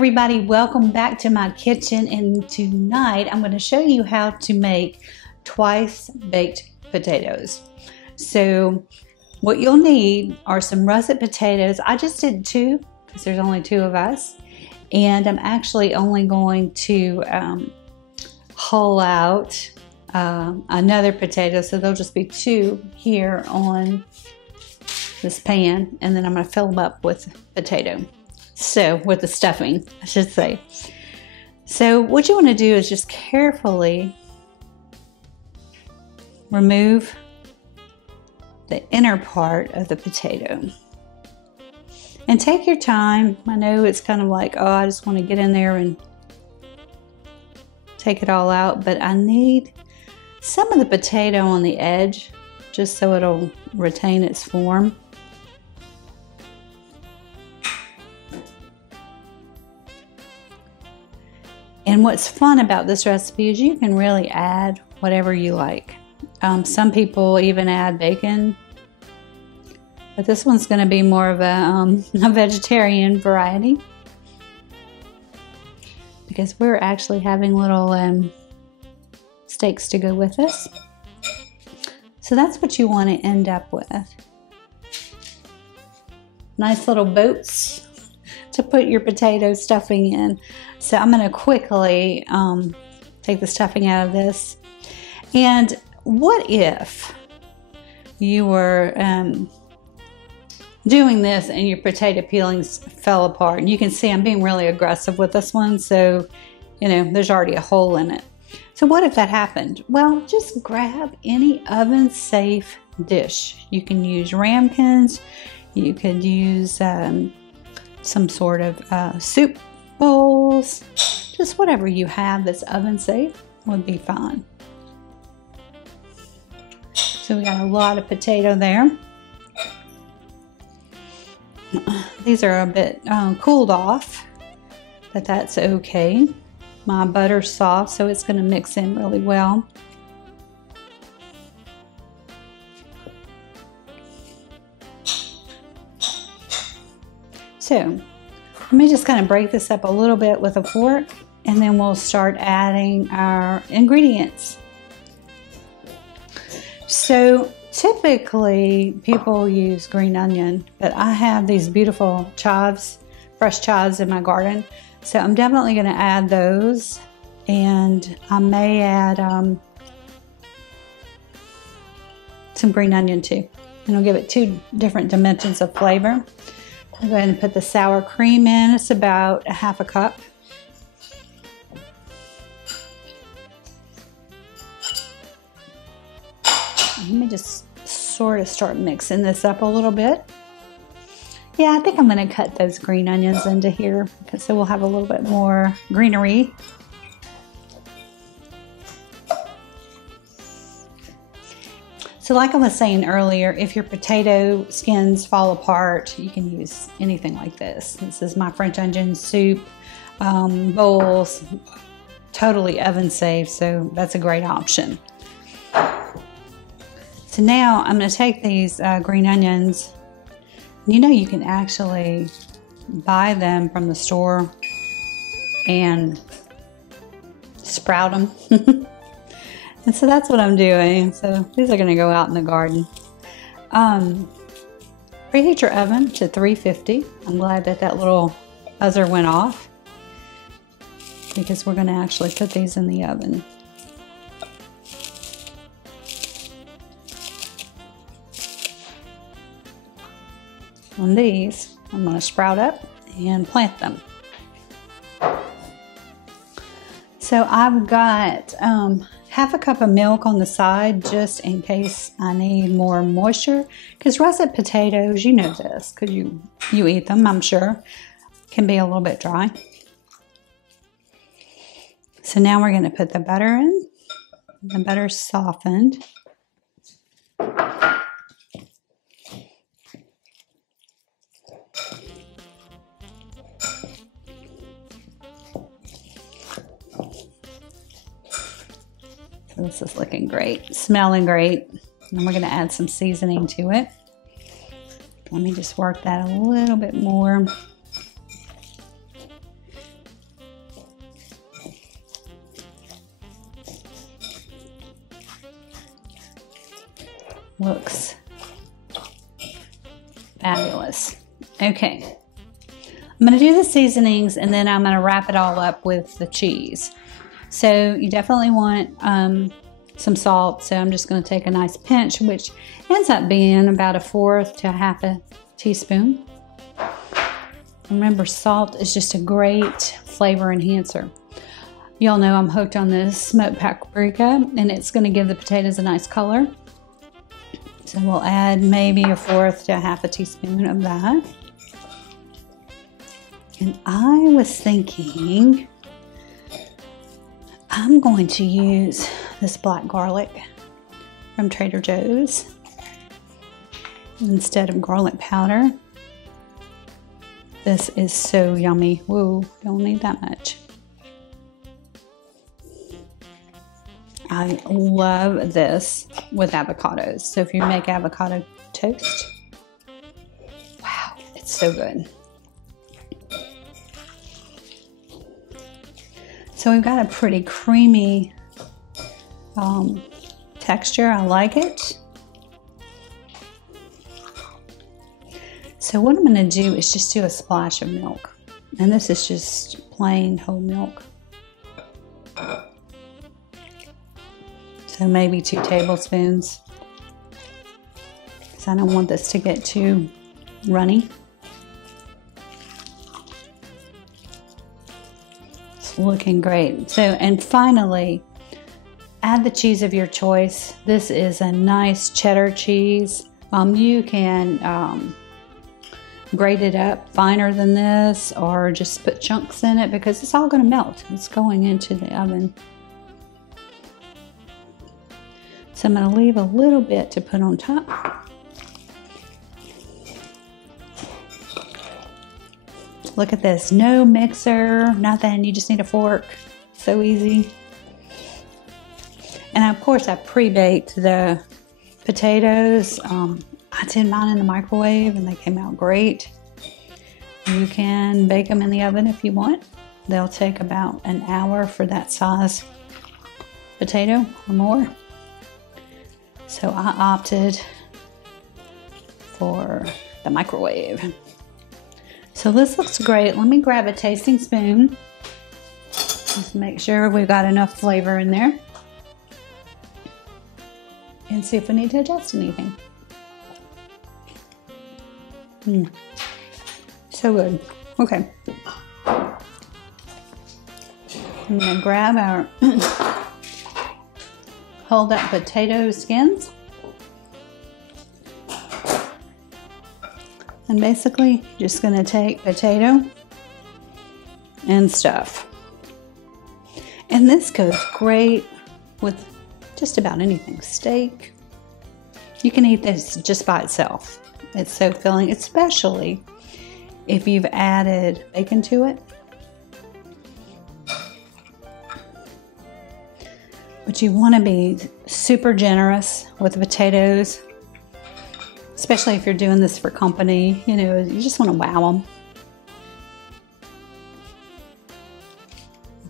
everybody, welcome back to my kitchen, and tonight I'm going to show you how to make twice baked potatoes. So what you'll need are some russet potatoes. I just did two because there's only two of us, and I'm actually only going to hull out another potato, so there'll just be two here on this pan, and then I'm going to fill them up with potato. So with the stuffing, I should say. So what you want to do is just carefully remove the inner part of the potato. And take your time. I know it's kind of like, oh, I just want to get in there and take it all out, but I need some of the potato on the edge just so it'll retain its form. And what's fun about this recipe is you can really add whatever you like. Some people even add bacon, but this one's going to be more of a vegetarian variety because we're actually having little steaks to go with us. So that's what you want to end up with. Nice little boats to put your potato stuffing in. So I'm going to quickly take the stuffing out of this. And what if you were doing this and your potato peelings fell apart? And you can see I'm being really aggressive with this one, so you know there's already a hole in it. So what if that happened? Well, just grab any oven safe dish. You can use ramekins, you could use some sort of soup bowls, just whatever you have that's oven safe would be fine. So we got a lot of potato there. These are a bit cooled off, but that's okay. My butter's soft, so it's going to mix in really well. So let me just kind of break this up a little bit with a fork, and then we'll start adding our ingredients. So typically people use green onion, but I have these beautiful chives, fresh chives in my garden. So I'm definitely going to add those, and I may add some green onion too. And I'll give it two different dimensions of flavor. I'll go ahead and put the sour cream in. It's about a half a cup. Let me just sort of start mixing this up a little bit. Yeah, I think I'm going to cut those green onions into here because so we'll have a little bit more greenery. So like I was saying earlier, if your potato skins fall apart, you can use anything like this. This is my French onion soup bowls, totally oven safe, so that's a great option. So now I'm going to take these green onions. You know, you can actually buy them from the store and sprout them. And so that's what I'm doing. So these are going to go out in the garden. Preheat your oven to 350. I'm glad that that little buzzer went off because we're going to actually put these in the oven. On these, I'm going to sprout up and plant them. So I've got half a cup of milk on the side just in case I need more moisture, because russet potatoes, you know this because you eat them, I'm sure, can be a little bit dry. So now we're going to put the butter in. The butter's softened. This is looking great, smelling great. And we're going to add some seasoning to it. Let me just work that a little bit more. looks fabulous. Okay, I'm going to do the seasonings and then I'm going to wrap it all up with the cheese. So you definitely want some salt. So I'm just going to take a nice pinch, which ends up being about 1/4 to 1/2 teaspoon. Remember, salt is just a great flavor enhancer. Y'all know I'm hooked on this smoked paprika, and it's going to give the potatoes a nice color. So we'll add maybe 1/4 to 1/2 teaspoon of that. And I was thinking I'm going to use this black garlic from Trader Joe's instead of garlic powder. This is so yummy. Whoa, don't need that much. I love this with avocados. So if you make avocado toast, wow, it's so good. So we've got a pretty creamy texture. I like it. So what I'm going to do is just do a splash of milk. And this is just plain whole milk. So maybe 2 tablespoons. Because I don't want this to get too runny. It's looking great. So, and finally, add the cheese of your choice. This is a nice cheddar cheese. You can grate it up finer than this or just put chunks in it because it's all going to melt. It's going into the oven. So I'm going to leave a little bit to put on top. Look at this, no mixer, nothing, you just need a fork. So easy. And of course I pre-baked the potatoes. I did mine in the microwave and they came out great. You can bake them in the oven if you want. They'll take about an hour for that size potato or more. So I opted for the microwave. So this looks great. Let me grab a tasting spoon. Just make sure we've got enough flavor in there. And see if we need to adjust anything. So good. Okay. I'm gonna grab our hold up potato skins. And basically just gonna take potato and stuff. And this goes great with just about anything. Steak. You can eat this just by itself. It's so filling, especially if you've added bacon to it. But you want to be super generous with the potatoes, especially if you're doing this for company. You know, you just want to wow them.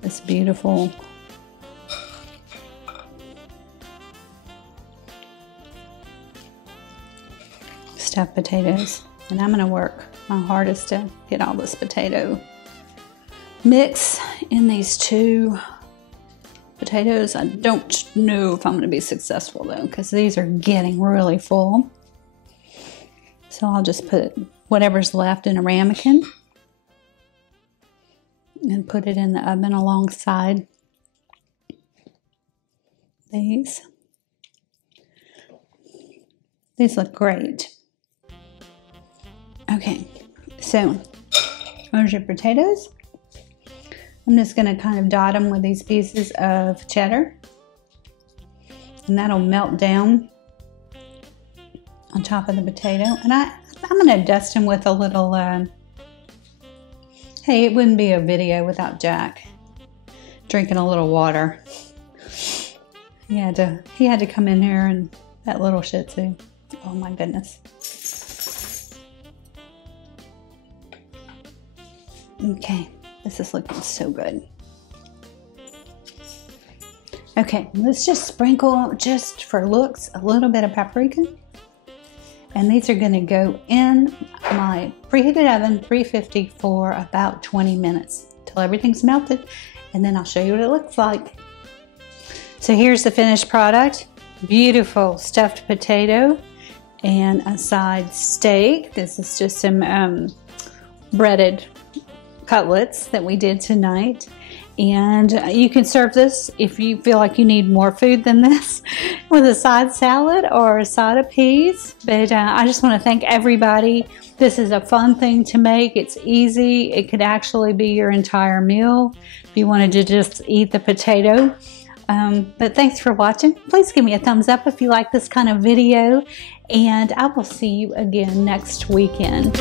This beautiful stuffed potatoes. And I'm going to work my hardest to get all this potato mix in these 2 potatoes. I don't know if I'm going to be successful though, because these are getting really full. So I'll just put whatever's left in a ramekin and put it in the oven alongside these. These look great. Okay, so there's your potatoes. I'm just going to kind of dot them with these pieces of cheddar. And that'll melt down on top of the potato. And I'm going to dust them with a little, hey, it wouldn't be a video without Jack drinking a little water. He had to come in here, and that little Shih Tzu. Oh my goodness. Okay, this is looking so good. Okay, let's just sprinkle, just for looks, a little bit of paprika. And these are gonna go in my preheated oven, 350, for about 20 minutes till everything's melted. And then I'll show you what it looks like. So here's the finished product. Beautiful stuffed potato and a side steak. This is just some breaded cutlets that we did tonight. And you can serve this if you feel like you need more food than this with a side salad or a side of peas. But I just want to thank everybody. This is a fun thing to make. It's easy. It could actually be your entire meal if you wanted to just eat the potato. But thanks for watching. Please give me a thumbs up if you like this kind of video. And I will see you again next weekend.